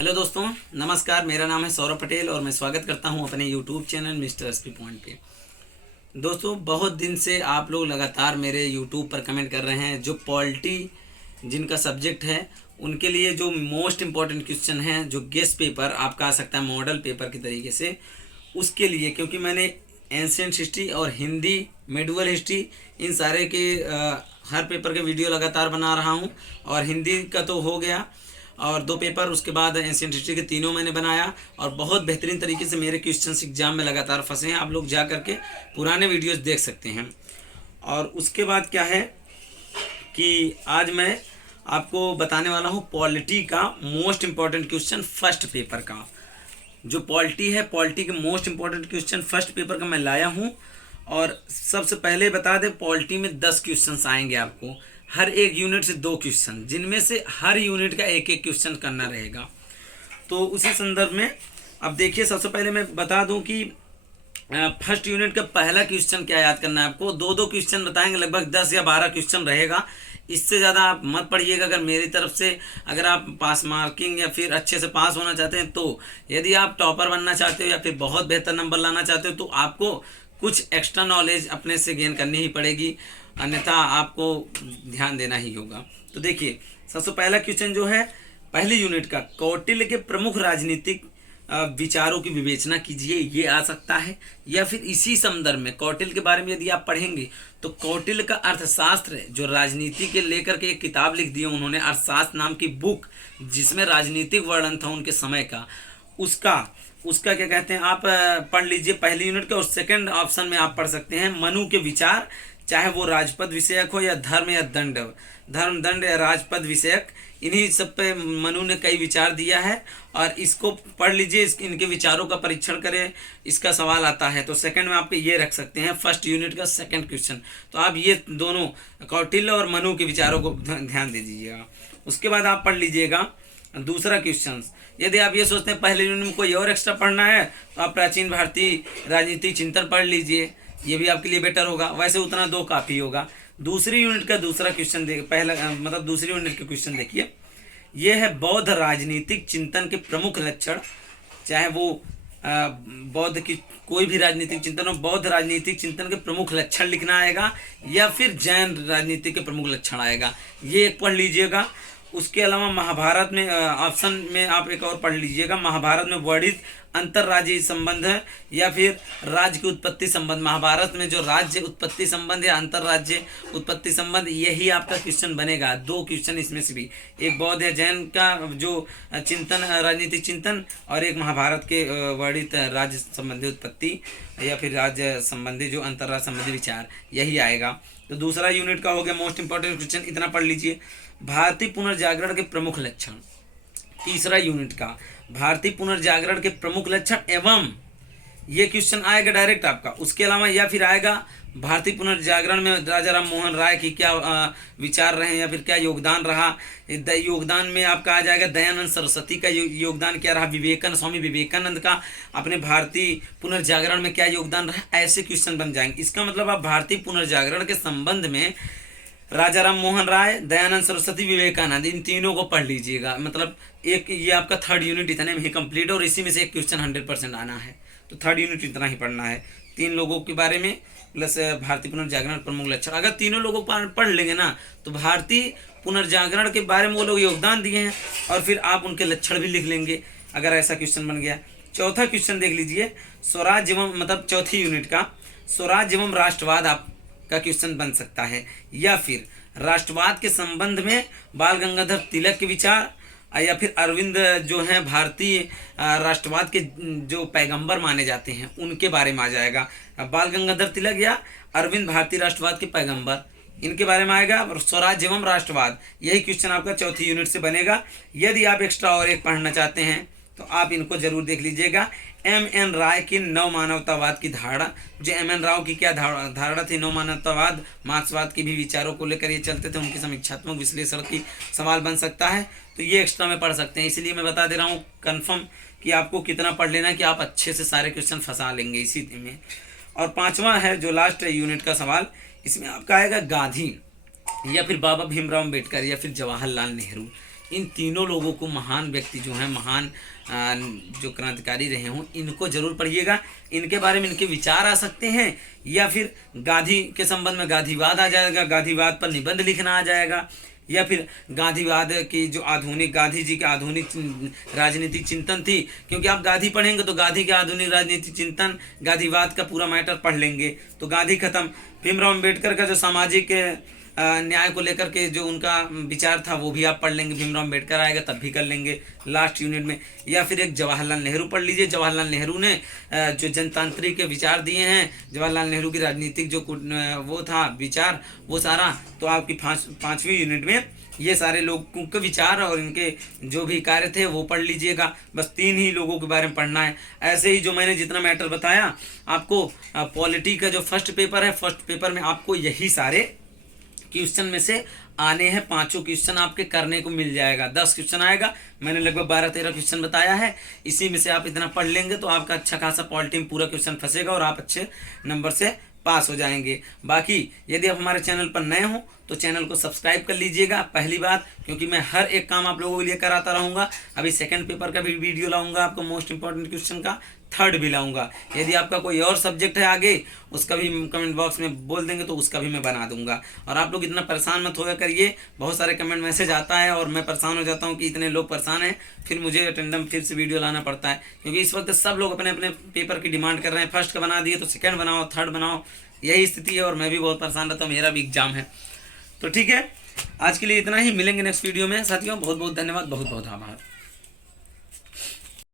Hello दोस्तों, नमस्कार। मेरा नाम है सौरभ पटेल और मैं स्वागत करता हूं अपने YouTube channel mister SP point पे। दोस्तों, बहुत दिन से आप लोग लगातार मेरे यूट्यूब पर कमेंट कर रहे हैं। जो पॉलिटी जिनका सब्जेक्ट है उनके लिए जो मोस्ट इम्पॉर्टेंट क्वेश्चन हैं, जो गेस्ट पेपर आपका आ सकता है मॉडल पेपर के तरीके से, उसके लिए क्योंकि मैंने एंशिएंट हिस्ट्री और हिंदी मेडुअल हिस्ट्री इन सारे के हर पेपर के वीडियो लगातार बना रहा हूं। और हिंदी का तो हो गया और 2 पेपर, उसके बाद एंशिएंट हिस्ट्री के तीनों मैंने बनाया और बहुत बेहतरीन तरीके से मेरे क्वेश्चंस एग्जाम में लगातार फंसे हैं। आप लोग जा करके पुराने वीडियोस देख सकते हैं। और उसके बाद क्या है कि आज मैं आपको बताने वाला हूँ पॉलिटी का most important question first paper का। जो पॉलिटी है, पॉलिटी के most important question first paper का मैं लाया हूँ। और सबसे पहले बता दें, पॉलिटी में 10 क्वेश्चंस आएंगे आपको, हर एक यूनिट से 2 क्वेश्चन, जिनमें से हर यूनिट का एक एक क्वेश्चन करना रहेगा। तो उसी संदर्भ में अब देखिए, सबसे पहले मैं बता दूं कि फर्स्ट यूनिट का पहला क्वेश्चन क्या याद करना है आपको। 2-2 क्वेश्चन बताएंगे, लगभग 10 या 12 क्वेश्चन रहेगा। इससे ज़्यादा आप मत पढ़िएगा। अगर मेरी तरफ से अगर आप पास मार्किंग या फिर अच्छे से पास होना चाहते हैं, तो यदि आप टॉपर बनना चाहते हो या फिर बहुत बेहतर नंबर लाना चाहते हो, तो आपको कुछ एक्स्ट्रा नॉलेज अपने से गेन करनी ही पड़ेगी, अन्यथा आपको ध्यान देना ही होगा। तो देखिए, सबसे पहला क्वेश्चन जो है पहली यूनिट का, कौटिल्य के प्रमुख राजनीतिक विचारों की विवेचना कीजिए, ये आ सकता है। या फिर इसी संदर्भ में कौटिल्य के बारे में यदि आप पढ़ेंगे तो कौटिल्य का अर्थशास्त्र, जो राजनीति के लेकर के एक किताब लिख दी है उन्होंने, अर्थशास्त्र नाम की बुक, जिसमें राजनीतिक वर्णन था उनके समय का, उसका क्या कहते हैं, आप पढ़ लीजिए पहली यूनिट का। और सेकंड ऑप्शन में आप पढ़ सकते हैं मनु के विचार, चाहे वो राजपद विषयक हो या धर्म या धर्म दंड या राजपद विषयक, इन्हीं सब पे मनु ने कई विचार दिया है। और इसको पढ़ लीजिए, इनके विचारों का परीक्षण करें, इसका सवाल आता है। तो सेकंड में आप ये रख सकते हैं फर्स्ट यूनिट का सेकंड क्वेश्चन। तो आप ये दोनों कौटिल्य और मनु के विचारों को ध्यान दे दीजिएगा। उसके बाद आप पढ़ लीजिएगा दूसरा क्वेश्चन। यदि आप ये सोचते हैं पहले यूनिट में कोई और एक्स्ट्रा पढ़ना है, तो आप प्राचीन भारतीय राजनीतिक चिंतन पढ़ लीजिए, ये भी आपके लिए बेटर होगा। वैसे उतना 2 काफ़ी होगा। दूसरी यूनिट का दूसरा क्वेश्चन मतलब दूसरी यूनिट का क्वेश्चन देखिए, ये है बौद्ध राजनीतिक चिंतन के प्रमुख लक्षण। चाहे वो बौद्ध की कोई भी राजनीतिक चिंतन हो, बौद्ध राजनीतिक चिंतन के प्रमुख लक्षण लिखना आएगा या फिर जैन राजनीति के प्रमुख लक्षण आएगा, ये एक पढ़ लीजिएगा। उसके अलावा महाभारत में ऑप्शन में आप एक और पढ़ लीजिएगा, महाभारत में वर्णित अंतर्राज्यीय संबंध है या फिर राज्य की उत्पत्ति संबंध। महाभारत में जो राज्य उत्पत्ति संबंध या अंतर्राज्य उत्पत्ति संबंध, यही आपका क्वेश्चन बनेगा। 2 क्वेश्चन इसमें से भी, एक बौद्ध या जैन का जो चिंतन, राजनीतिक चिंतन, और एक महाभारत के वर्णित राज्य संबंधी उत्पत्ति या फिर राज्य संबंधी जो अंतर्राज्य संबंधी विचार, यही आएगा। तो दूसरा यूनिट का हो गया मोस्ट इंपॉर्टेंट क्वेश्चन, इतना पढ़ लीजिए। भारतीय पुनर्जागरण के प्रमुख लक्षण, तीसरा यूनिट का भारतीय पुनर्जागरण के प्रमुख लक्षण एवं, ये क्वेश्चन आएगा डायरेक्ट आपका। उसके अलावा या फिर आएगा भारतीय पुनर्जागरण में राजा राम मोहन राय की क्या विचार रहे या फिर क्या योगदान रहा। योगदान में आपका आ जाएगा दयानंद सरस्वती का योगदान क्या रहा, स्वामी विवेकानंद का अपने भारतीय पुनर्जागरण में क्या योगदान रहा। ऐसे क्वेश्चन बन जाएंगे। इसका मतलब आप भारतीय पुनर्जागरण के संबंध में राजा राम मोहन राय, दयानंद सरस्वती, विवेकानंद, इन तीनों को पढ़ लीजिएगा। मतलब एक ये आपका थर्ड यूनिट इतने में ही कंप्लीट, और इसी में से एक क्वेश्चन 100% आना है। तो थर्ड यूनिट इतना ही पढ़ना है, 3 लोगों के बारे में प्लस भारतीय पुनर्जागरण प्रमुख लक्षण। अगर तीनों लोगों को पढ़ लेंगे ना, तो भारतीय पुनर्जागरण के बारे में वो लोग योगदान दिए हैं और फिर आप उनके लक्षण भी लिख लेंगे, अगर ऐसा क्वेश्चन बन गया। चौथा क्वेश्चन देख लीजिए, स्वराज एवं, मतलब चौथी यूनिट का स्वराज एवं राष्ट्रवाद आप का क्वेश्चन बन सकता है, या फिर राष्ट्रवाद के संबंध में बाल गंगाधर तिलक के विचार, या फिर अरविंद जो हैं भारतीय राष्ट्रवाद के जो पैगंबर माने जाते हैं, उनके बारे में आ जाएगा। बाल गंगाधर तिलक या अरविंद भारतीय राष्ट्रवाद के पैगंबर, इनके बारे में आएगा। और स्वराज एवं राष्ट्रवाद, यही क्वेश्चन आपका चौथी यूनिट से बनेगा। यदि आप एक्स्ट्रा और एक पढ़ना चाहते हैं तो आप इनको जरूर देख लीजिएगा। एम.एन. राय की नव मानवतावाद की धारणा, जो एम.एन. राव की क्या धारणा थी, नव मानवतावाद, मार्क्सवाद के भी विचारों को लेकर ये चलते थे, उनकी समीक्षात्मक विश्लेषण की सवाल बन सकता है। तो ये एक्स्ट्रा में पढ़ सकते हैं। इसलिए मैं बता दे रहा हूँ कन्फर्म कि आपको कितना पढ़ लेना कि आप अच्छे से सारे क्वेश्चन फंसा लेंगे इसी में। और 5वां है जो लास्ट यूनिट का सवाल, इसमें आपका आएगा गांधी या फिर बाबा भीमराव अम्बेडकर या फिर जवाहरलाल नेहरू। इन तीनों लोगों को, महान व्यक्ति जो हैं, महान जो क्रांतिकारी रहे हों, इनको जरूर पढ़िएगा। इनके बारे में इनके विचार आ सकते हैं, या फिर गांधी के संबंध में गांधीवाद आ जाएगा, गांधीवाद पर निबंध लिखना आ जाएगा, या फिर गांधीवाद की जो आधुनिक, गांधी जी के आधुनिक राजनीतिक चिंतन थी, क्योंकि आप गांधी पढ़ेंगे तो गांधी के आधुनिक राजनीतिक चिंतन, गांधीवाद का पूरा मैटर पढ़ लेंगे तो गांधी खत्म। भीमराव अम्बेडकर का जो सामाजिक न्याय को लेकर के जो उनका विचार था वो भी आप पढ़ लेंगे, भीमराव अम्बेडकर आएगा तब भी कर लेंगे लास्ट यूनिट में। या फिर एक जवाहरलाल नेहरू पढ़ लीजिए। जवाहरलाल नेहरू ने जो जनतांत्रिक के विचार दिए हैं, जवाहरलाल नेहरू की राजनीतिक जो वो था विचार, वो सारा तो आपकी पाँचवीं यूनिट में ये सारे लोगों के विचार और इनके जो भी कार्य थे वो पढ़ लीजिएगा। बस 3 ही लोगों के बारे में पढ़ना है। ऐसे ही जो मैंने जितना मैटर बताया आपको, पॉलिटी का जो फर्स्ट पेपर है, फर्स्ट पेपर में आपको यही सारे क्वेश्चन में से आने हैं। 5 क्वेश्चन आपके करने को मिल जाएगा। 10 क्वेश्चन आएगा, मैंने लगभग 12-13 क्वेश्चन बताया है। इसी में से आप इतना पढ़ लेंगे तो आपका अच्छा खासा पॉलिटी में पूरा क्वेश्चन फंसेगा और आप अच्छे नंबर से पास हो जाएंगे। बाकी यदि आप हमारे चैनल पर नए हो तो चैनल को सब्सक्राइब कर लीजिएगा, पहली बात, क्योंकि मैं हर एक काम आप लोगों के लिए कराता रहूँगा। अभी सेकंड पेपर का भी वीडियो लाऊंगा, आपको मोस्ट इंपॉर्टेंट क्वेश्चन का, थर्ड भी लाऊंगा। यदि आपका कोई और सब्जेक्ट है आगे, उसका भी कमेंट बॉक्स में बोल देंगे तो उसका भी मैं बना दूंगा। और आप लोग इतना परेशान मत होया करिए, बहुत सारे कमेंट मैसेज आता है और मैं परेशान हो जाता हूँ कि इतने लोग परेशान हैं, फिर मुझे अटेंडम फिर से वीडियो लाना पड़ता है, क्योंकि इस वक्त सब लोग अपने अपने पेपर की डिमांड कर रहे हैं। फर्स्ट का बना दिए तो सेकेंड बनाओ, थर्ड बनाओ, यही स्थिति है और मैं भी बहुत परेशान रहता हूँ, मेरा भी एग्जाम है। तो ठीक है, आज के लिए इतना ही, मिलेंगे नेक्स्ट वीडियो में साथियों। बहुत बहुत धन्यवाद, बहुत बहुत आभार।